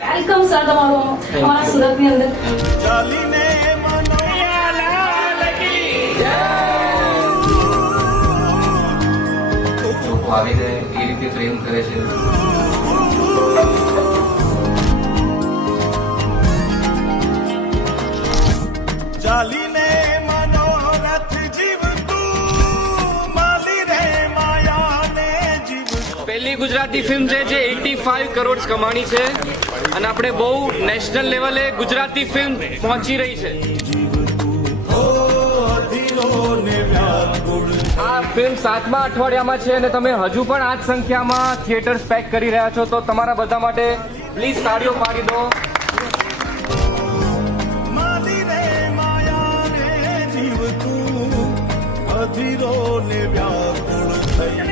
Welcome sir તમારું અમારા સુરતની અંદર. લોકો આવીને એ રીતે પ્રેમ કરે છે. ચાલીને મનોરથ જીવતું માલી રે માયાને જીવતું. પહેલી ગુજરાતી ફિલ્મ છે જે 85 કરોડ કમાણી છે અને આપણે બહુ નેશનલ લેવલે ગુજરાતી ફિલ્મ પહોંચી રહી છે. આ ફિલ્મ 7મા અઠવાડિયામાં છે અને તમે હજુ પણ આ જ સંખ્યામાં થિયેટર્સ પેક કરી રહ્યા છો, તો તમારા બધા માટે પ્લીઝ તાળીઓ પાડી દો. માલી રે માયાને જીવતું અધીરો ને વ્યાકુળ થઈ.